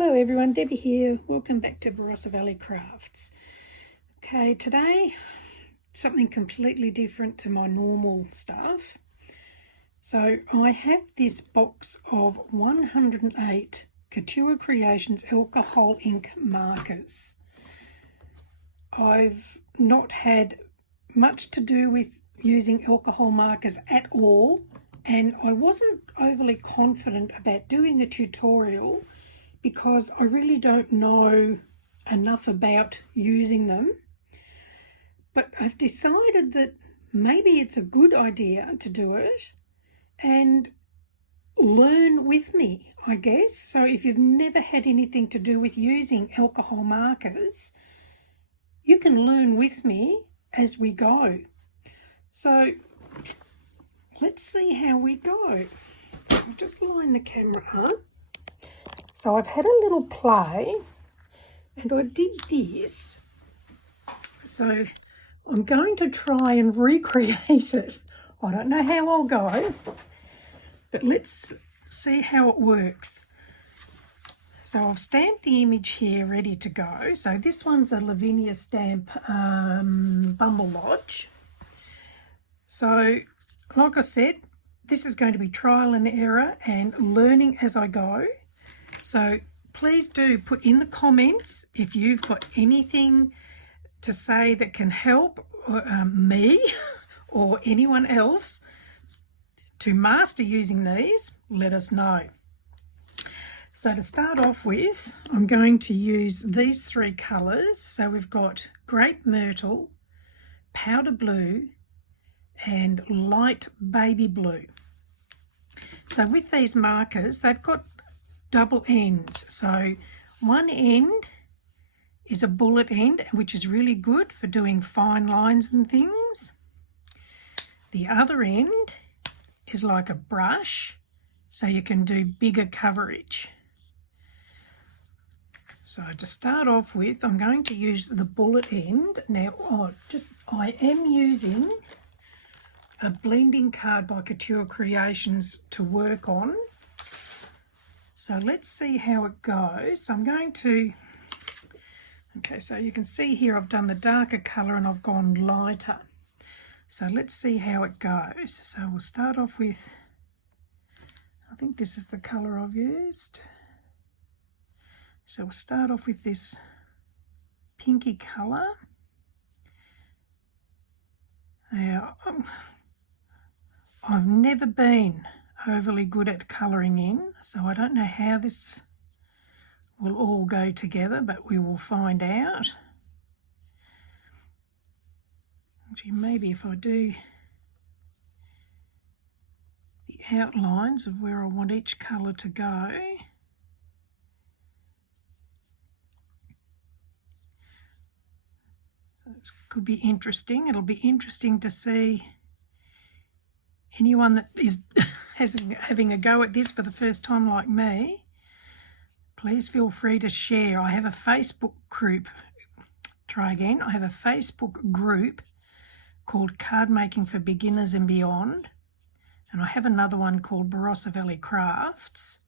Hello everyone, Debbie here. Welcome back to Barossa Valley Crafts. Okay, today something completely different to my normal stuff. So I have this box of 108 Couture Creations alcohol ink markers. I've not had much to do with using alcohol markers at all, and I wasn't overly confident about doing a tutorial because I really don't know enough about using them. But I've decided that maybe it's a good idea to do it and learn with me, I guess. So if you've never had anything to do with using alcohol markers, you can learn with me as we go. So let's see how we go. I'll just line the camera up. So I've had a little play and I did this. So I'm going to try and recreate it. I don't know how I'll go, but let's see how it works. So I've stamped the image here ready to go. So this one's a Lavinia stamp, Bumble Lodge. So like I said, this is going to be trial and error and learning as I go. So please do put in the comments if you've got anything to say that can help me or anyone else to master using these. Let us know. So to start off with, I'm going to use these three colours. So we've got Grape Myrtle, Powder Blue and Light Baby Blue. So with these markers, they've got double ends. So one end is a bullet end, which is really good for doing fine lines and things. The other end is like a brush, so you can do bigger coverage. So to start off with, I'm going to use the bullet end. Now, I am using a blending card by Couture Creations to work on. So let's see how it goes. So I'm going to, okay, so you can see here I've done the darker colour and I've gone lighter. So let's see how it goes. So we'll start off with, I think this is the colour I've used. So we'll start off with this pinky colour. Now, I've never been overly good at colouring in, so I don't know how this will all go together, but we will find out. Actually, maybe if I do the outlines of where I want each colour to go. It could be interesting. It'll be interesting to see anyone that is having a go at this for the first time like me. Please feel free to share. I have a Facebook group. I have a Facebook group called Cardmaking for Beginners and Beyond. And I have another one called Barossa Valley Crafts.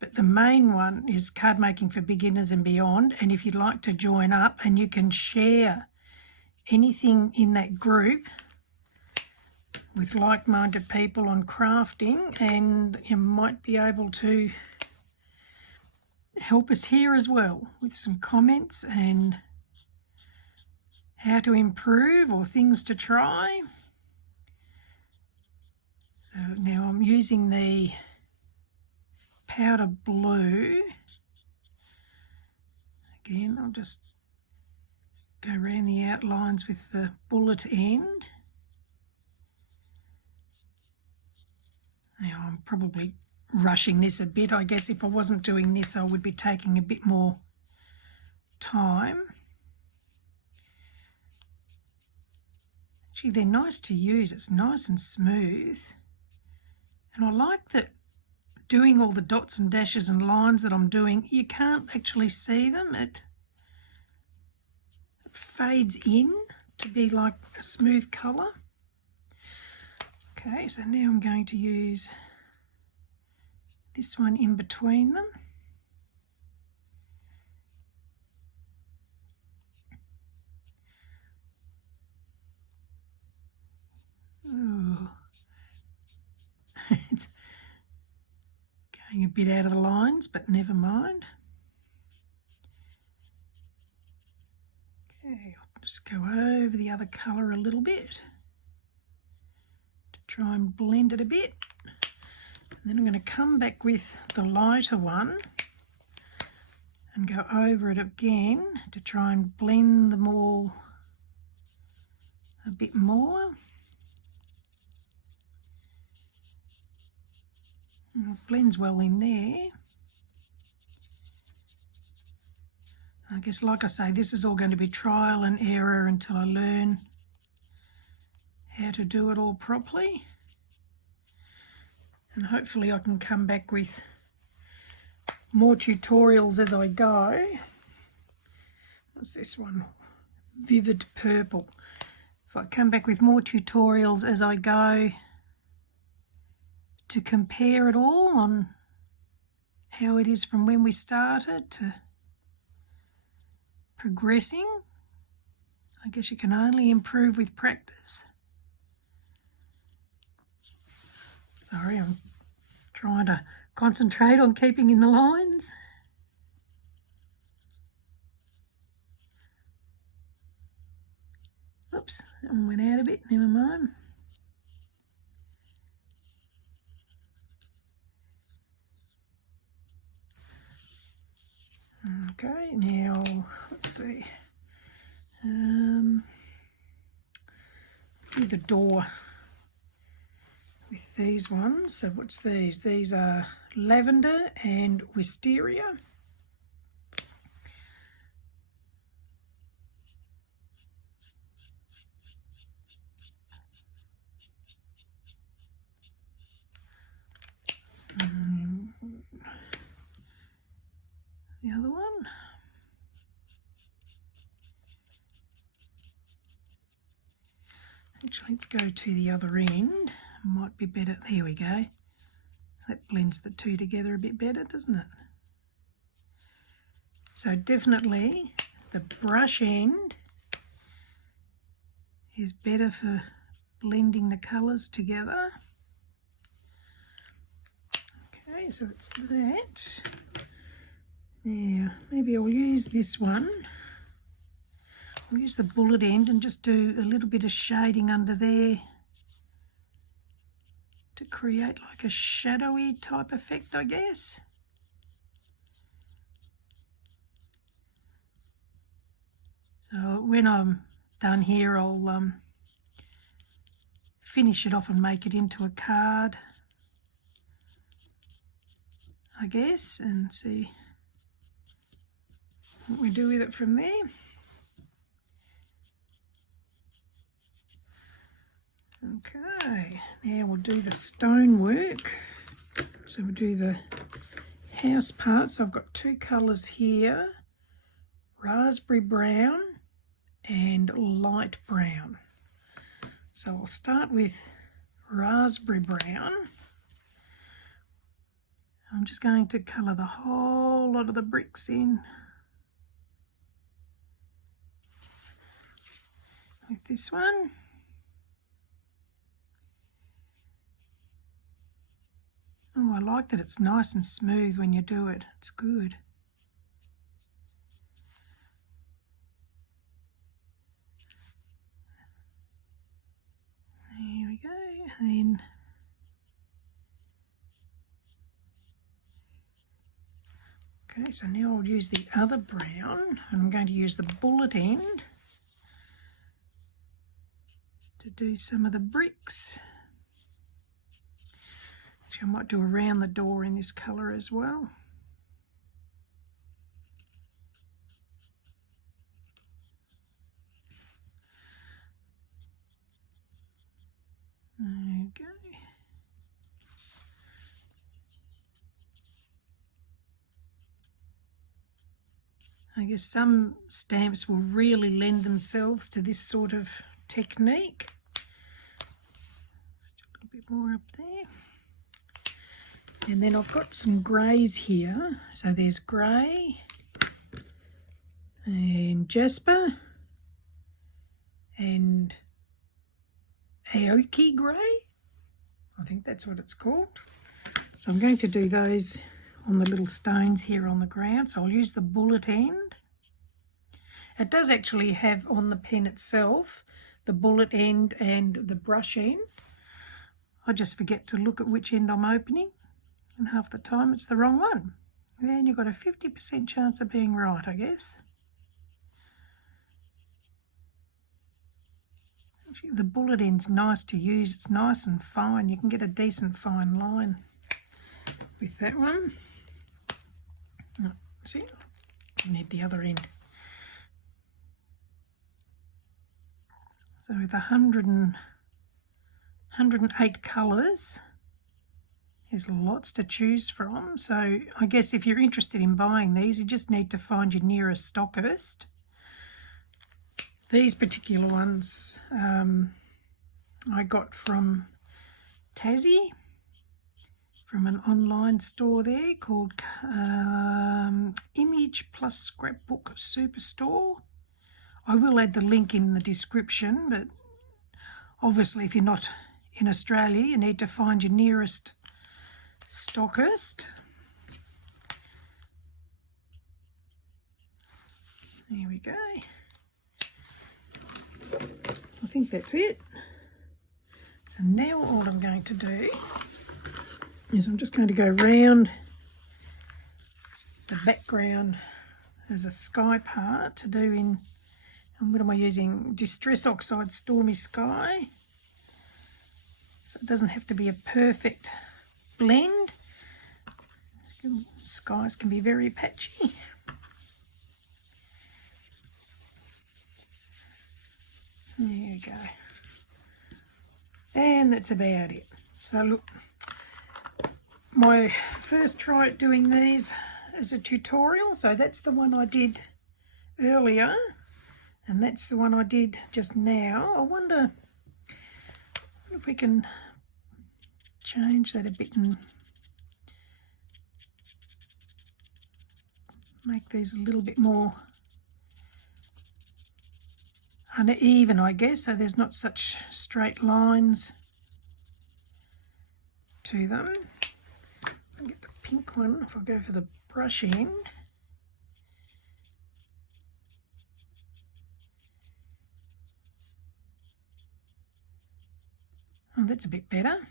But the main one is Cardmaking for Beginners and Beyond. And if you'd like to join up, and you can share anything in that group with like-minded people on crafting, and you might be able to help us here as well with some comments and how to improve or things to try. So now I'm using the powder blue. Again, I'll just go around the outlines with the bullet end. Now I'm probably rushing this a bit. I guess if I wasn't doing this, I would be taking a bit more time. Actually, they're nice to use. It's nice and smooth. And I like that doing all the dots and dashes and lines that I'm doing, you can't actually see them. It fades in to be like a smooth colour. Okay, so now I'm going to use this one in between them. Oh. It's going a bit out of the lines, but never mind. Okay, I'll just go over the other colour a little bit to try and blend it a bit. And then I'm going to come back with the lighter one and go over it again to try and blend them all a bit more. And it blends well in there. I guess, like I say, this is all going to be trial and error until I learn how to do it all properly. And hopefully I can come back with more tutorials as I go. What's this one? Vivid purple. If I come back with more tutorials as I go to compare it all on how it is from when we started to progressing. I guess you can only improve with practice. Sorry, I'm trying to concentrate on keeping in the lines. Oops, that one went out a bit, never mind. Okay, now let's see. Do the door with these ones. So what's these? These are lavender and wisteria. The other one. Actually, let's go to the other end. Might be better. There we go. That blends the two together a bit better, doesn't it? So definitely the brush end is better for blending the colours together. Okay, so it's that. Now, maybe I'll use this one. I'll use the bullet end and just do a little bit of shading under there to create like a shadowy type effect, I guess. So when I'm done here, I'll finish it off and make it into a card, I guess, and see what we do with it from there. Okay, now we'll do the stonework. So we'll do the house part. So I've got two colours here, raspberry brown and light brown. So I'll start with raspberry brown. I'm just going to colour the whole lot of the bricks in with this one. Oh, I like that it's nice and smooth when you do it. It's good. There we go. And then okay, so now I'll use the other brown, and I'm going to use the bullet end to do some of the bricks. Actually, I might do around the door in this colour as well. Okay. I guess some stamps will really lend themselves to this sort of technique. Just a little bit more up there. And then I've got some greys here. So there's grey and jasper and Aoki grey. I think that's what it's called. So I'm going to do those on the little stones here on the ground. So I'll use the bullet end. It does actually have on the pen itself the bullet end and the brush end. I just forget to look at which end I'm opening, and half the time it's the wrong one. And you've got a 50% chance of being right, I guess. Actually, the bullet end's nice to use. It's nice and fine. You can get a decent fine line with that one. Oh, see, you need the other end. So with 108 colours, there's lots to choose from. So I guess if you're interested in buying these, you just need to find your nearest stockist. These particular ones I got from Tassie, from an online store there called Image Plus Scrapbook Superstore. I will add the link in the description, but obviously if you're not in Australia, you need to find your nearest stockist. There we go. I think that's it. So now all I'm going to do is I'm just going to go round the background. There's a sky part to do in, and what am I using? Distress Oxide Stormy Sky. So it doesn't have to be a perfect blend. Skies can be very patchy. There you go. And that's about it. So look, my first try at doing these as a tutorial. So that's the one I did earlier, and that's the one I did just now. I wonder if we can change that a bit and make these a little bit more uneven, I guess, so there's not such straight lines to them. I'll get the pink one if I go for the brush end. Oh, that's a bit better.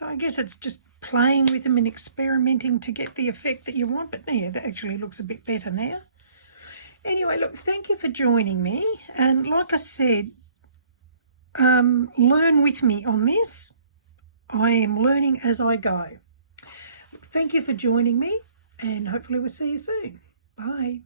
So I guess it's just playing with them and experimenting to get the effect that you want, but yeah, that actually looks a bit better now. Anyway, look, thank you for joining me, and like I said, learn with me on this. I am learning as I go. Thank you for joining me, and hopefully we'll see you soon. Bye.